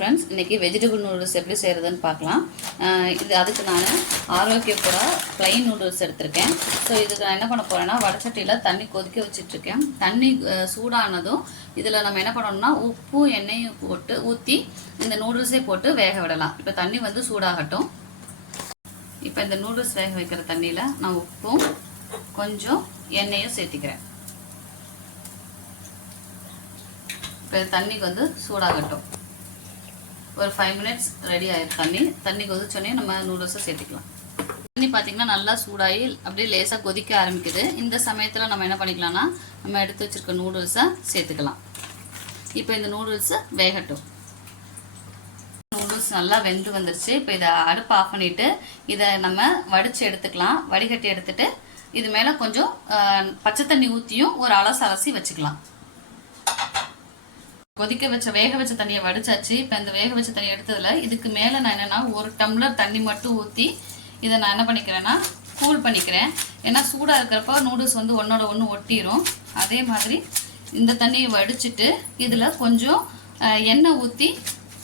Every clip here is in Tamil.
ஃப்ரெண்ட்ஸ், இன்றைக்கி வெஜிடபிள் நூடுல்ஸ் எப்படி செய்கிறதுன்னு பார்க்கலாம். அதுக்கு நான் ஆரோக்கியபுரா ப்ளைன் நூடுல்ஸ் எடுத்திருக்கேன். ஸோ இதுக்கு நான் என்ன பண்ண போகிறேன்னா, வடச்சட்டியில் தண்ணி கொதிக்க வச்சிட்ருக்கேன். தண்ணி சூடானதும் இதில் நம்ம என்ன பண்ணணும்னா, உப்பு எண்ணெயும் போட்டு ஊற்றி இந்த நூடுல்ஸே போட்டு வேக விடலாம். இப்போ தண்ணி வந்து சூடாகட்டும். இப்போ இந்த நூடுல்ஸ் வேக வைக்கிற தண்ணியில் நான் உப்பும் கொஞ்சம் எண்ணெயும் சேர்த்திக்கிறேன். இப்போ தண்ணிக்கு வந்து சூடாகட்டும். ஒரு 5 மினிட்ஸ் ரெடி ஆயிடும். தண்ணி கொதிச்சோடனே நம்ம நூடுல்ஸை சேர்த்துக்கலாம். தண்ணி பார்த்திங்கன்னா நல்லா சூடாகி அப்படியே லேசாக கொதிக்க ஆரம்பிக்குது. இந்த சமயத்தில் நம்ம என்ன பண்ணிக்கலாம்னா, நம்ம எடுத்து வச்சுருக்க நூடுல்ஸை சேர்த்துக்கலாம். இப்போ இந்த நூடுல்ஸை வேகட்டும். நூடுல்ஸ் நல்லா வெந்து வந்துருச்சு. இப்போ இதை அடுப்பு ஆஃப் பண்ணிவிட்டு இதை நம்ம வடித்து எடுத்துக்கலாம். வடிகட்டி எடுத்துகிட்டு இது மேலே கொஞ்சம் பச்சை தண்ணி ஊற்றியும் ஒரு அலசி வச்சுக்கலாம். கொதிக்க வச்ச வேக வச்ச தண்ணியை வடிச்சாச்சு. இப்போ இந்த வேக வச்ச தண்ணி எடுத்ததில் இதுக்கு மேலே நான் என்னென்னா 1 டம்ளர் தண்ணி மட்டும் ஊற்றி இதை நான் என்ன பண்ணிக்கிறேன்னா கூல் பண்ணிக்கிறேன். ஏன்னா சூடாக இருக்கிறப்போ நூடுல்ஸ் வந்து ஒன்றோட ஒன்று ஒட்டிடும். அதே மாதிரி இந்த தண்ணியை வடிச்சிட்டு இதில் கொஞ்சம் எண்ணெய் ஊற்றி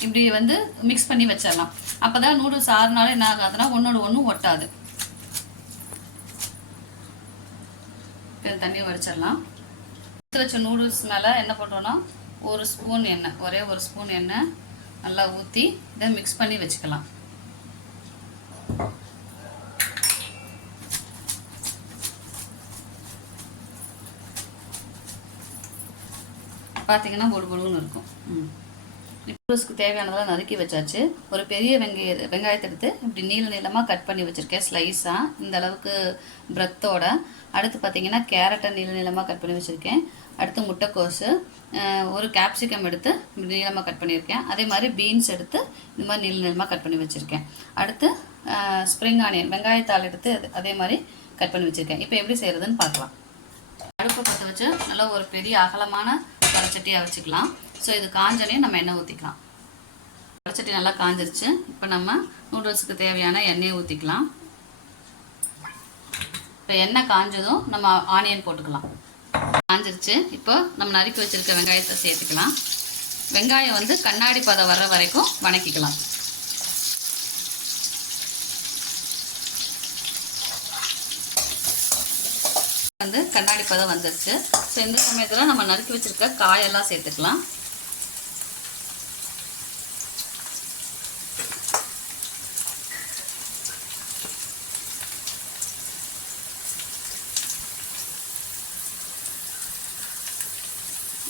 இப்படி வந்து மிக்ஸ் பண்ணி வச்சிடலாம். அப்போ தான் நூடுல்ஸ் ஆறுனாலும் என்ன ஆகாதுன்னா ஒன்றோட ஒன்று ஒட்டாது. இப்போ தண்ணியை வடிச்சிடலாம். எடுத்து வச்ச நூடுல்ஸ் மேலே என்ன பண்ணுறோன்னா ஒரு ஸ்பூன் எண்ணெய், ஒரே ஒரு ஸ்பூன் எண்ணெய் நல்லா ஊற்றி இதை மிக்ஸ் பண்ணி வச்சுக்கலாம். பார்த்தீங்கன்னா பொடு பொடுன்னு இருக்கும். நூடுல்ஸ்க்கு தேவையானதெல்லாம் நறுக்கி வச்சாச்சு. ஒரு பெரிய வெங்காயத்தை எடுத்து இப்படி நீளமாக கட் பண்ணி வச்சுருக்கேன் ஸ்லைஸாக, இந்த அளவுக்கு பிரெத்தோட. அடுத்து பார்த்தீங்கன்னா கேரட்டை நீளமாக கட் பண்ணி வச்சுருக்கேன். அடுத்து முட்டைக்கோஸு, ஒரு கேப்சிகம் எடுத்து இப்படி நீளமாக கட் பண்ணியிருக்கேன். அதே மாதிரி பீன்ஸ் எடுத்து இந்த மாதிரி நீளமாக கட் பண்ணி வச்சுருக்கேன். அடுத்து ஸ்ப்ரிங் ஆனியன் வெங்காயத்தாள் எடுத்து அதே மாதிரி கட் பண்ணி வச்சுருக்கேன். இப்போ எப்படி செய்கிறதுன்னு பார்க்கலாம். அடுப்பை பற்ற வச்சு நல்லா ஒரு பெரிய அகலமான வடச்சட்டியாக வச்சுக்கலாம். ஸோ இது காஞ்சனே நம்ம எண்ணெய் ஊற்றிக்கலாம். வடச்சட்டி நல்லா காஞ்சிருச்சு. இப்போ நம்ம நூடுல்ஸுக்கு தேவையான எண்ணெயை ஊற்றிக்கலாம். இப்போ எண்ணெய் காஞ்சதும் நம்ம ஆனியன் போட்டுக்கலாம். காஞ்சிருச்சு. இப்போ நம்ம நறுக்கி வச்சுருக்க வெங்காயத்தை சேர்த்துக்கலாம். வெங்காயம் வந்து கண்ணாடி பதம் வர்ற வரைக்கும் வணக்கிக்கலாம். வந்து கண்ணாடி பதம் வந்துருச்சு. ஸோ இந்த சமயத்தில் நம்ம நறுக்கி வச்சுருக்க காயெல்லாம் சேர்த்துக்கலாம்.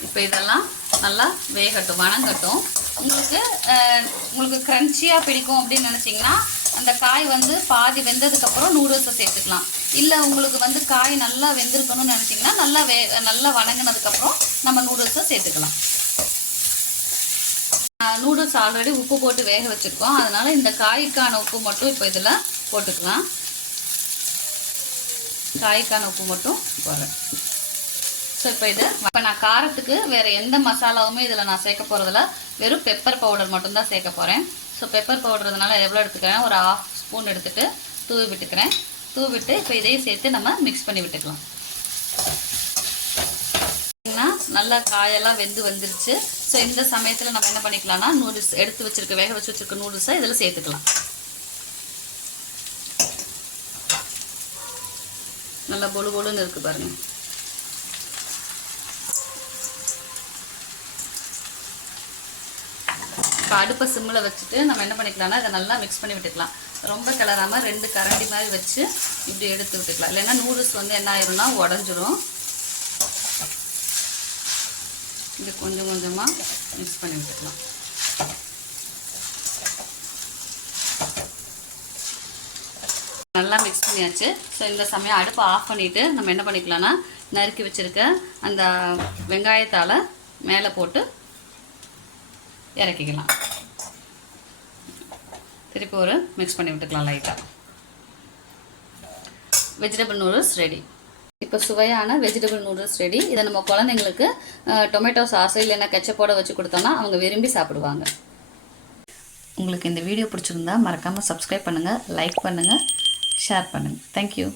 இப்போ இதெல்லாம் நல்லா வேகட்டும், வணங்கட்டும். உங்களுக்கு க்ரன்ச்சியாக பிடிக்கும் அப்படின்னு நினச்சிங்கன்னா அந்த காய் வந்து பாதி வெந்ததுக்கப்புறம் நூடுல்ஸை சேர்த்துக்கலாம். இல்லை உங்களுக்கு வந்து காய் நல்லா வெந்திருக்கணும்னு நினச்சிங்கன்னா நல்லா வணங்கினதுக்கப்புறம் நம்ம நூடுல்ஸை சேர்த்துக்கலாம். நூடுல்ஸ் ஆல்ரெடி உப்பு போட்டு வேக வச்சுருக்கோம். அதனால் இந்த காய்க்கான உப்பு மட்டும் இப்போ இதில் போட்டுக்கலாம். காய்க்கான உப்பு மட்டும் போடுறேன். ஸோ இப்போ நான் காரத்துக்கு வேறு எந்த மசாலாவுமே இதில் நான் சேர்க்க போகிறதில்ல. வெறும் பெப்பர் பவுடர் மட்டும்தான் சேர்க்க போகிறேன். ஸோ பெப்பர் பவுடர்னால எவ்வளோ எடுத்துக்கிறேன், ஒரு 1/2 ஸ்பூன் எடுத்துகிட்டு தூவி விட்டுக்கிறேன். தூவிட்டு இப்போ இதையும் சேர்த்து நம்ம மிக்ஸ் பண்ணி விட்டுக்கலாம். நல்லா காயெல்லாம் வெந்து வந்துருச்சு. ஸோ இந்த சமயத்தில் நம்ம என்ன பண்ணிக்கலாம்னா நூடுல்ஸ் வேக வச்சு வச்சுருக்க நூடுல்ஸை இதில் சேர்த்துக்கலாம். நல்லா பொழு பொழுன்னு இருக்குது பாருங்கள். இப்போ அடுப்பை சிம்மில் வச்சுட்டு நம்ம என்ன பண்ணிக்கலாம்னா இதை நல்லா மிக்ஸ் பண்ணி விட்டுக்கலாம். ரொம்ப கிளறாமல் 2 கரண்டி மாதிரி வச்சு இப்படி எடுத்து விட்டுக்கலாம். இல்லைன்னா நூடுல்ஸ் வந்து என்ன ஆயிரும்னா உடஞ்சிரும். இது கொஞ்சம் கொஞ்சமாக மிக்ஸ் பண்ணி விட்டுக்கலாம். நல்லா மிக்ஸ் பண்ணியாச்சு. ஸோ இந்த சமயம் அடுப்பை ஆஃப் பண்ணிவிட்டு நம்ம என்ன பண்ணிக்கலாம்னா நறுக்கி வச்சுருக்க அந்த வெங்காயத்தால் மேலே போட்டு இறக்கிக்கலாம். திருப்பி ஒரு மிக்ஸ் பண்ணி விட்டுக்கலாம் லைட்டாக. Vegetable noodles ready. இப்போ சுவையான வெஜிடபிள் நூடுல்ஸ் ரெடி. இதை நம்ம குழந்தைங்களுக்கு டொமேட்டோ சாஸ் இல்லைன்னா கெச்சப்போட வச்சு கொடுத்தோம்னா அவங்க விரும்பி சாப்பிடுவாங்க. உங்களுக்கு இந்த வீடியோ பிடிச்சிருந்தா மறக்காமல் சப்ஸ்கிரைப் பண்ணுங்கள், லைக் பண்ணுங்கள், ஷேர் பண்ணுங்கள். தேங்க்யூ.